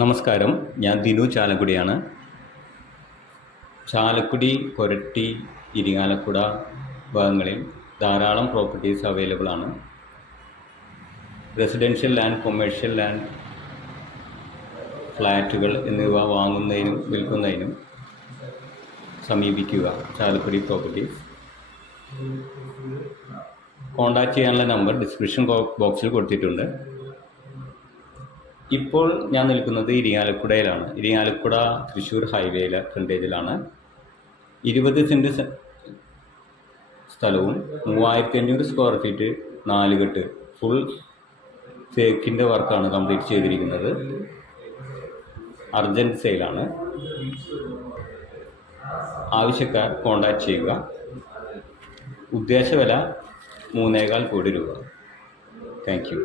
നമസ്കാരം, ഞാൻ ദിനു ചാലക്കുടിയാണ്. ചാലക്കുടി, കൊരട്ടി, ഇരിങ്ങാലക്കുട ഭാഗങ്ങളിൽ ധാരാളം പ്രോപ്പർട്ടീസ് അവൈലബിൾ ആണ്. റെസിഡൻഷ്യൽ ലാൻഡ്, കൊമേഴ്ഷ്യൽ ലാൻഡ്, ഫ്ലാറ്റുകൾ എന്നിവ വാങ്ങുന്നതിനും വിൽക്കുന്നതിനും സമീപിക്കുക ചാലക്കുടി പ്രോപ്പർട്ടീസ്. കോൺടാക്റ്റ് ചെയ്യാനുള്ള നമ്പർ ഡിസ്ക്രിപ്ഷൻ ബോക്സിൽ കൊടുത്തിട്ടുണ്ട്. ഇപ്പോൾ ഞാൻ നിൽക്കുന്നത് ഇരിങ്ങാലക്കുടയിലാണ്. ഇരിങ്ങാലക്കുട തൃശ്ശൂർ ഹൈവേയിലെ ഫ്രണ്ടേജിലാണ്. 20 സെൻറ്റ് സ്ഥലവും 3500 സ്ക്വയർ ഫീറ്റ് 4 കെട്ട് ഫുൾ തേക്കിൻ്റെ വർക്കാണ് കംപ്ലീറ്റ് ചെയ്തിരിക്കുന്നത്. അർജൻറ്റ് സെയിലാണ്. ആവശ്യക്കാർ കോൺടാക്റ്റ് ചെയ്യുക. ഉദ്ദേശ വില 3.25 കോടി രൂപ. Thank you.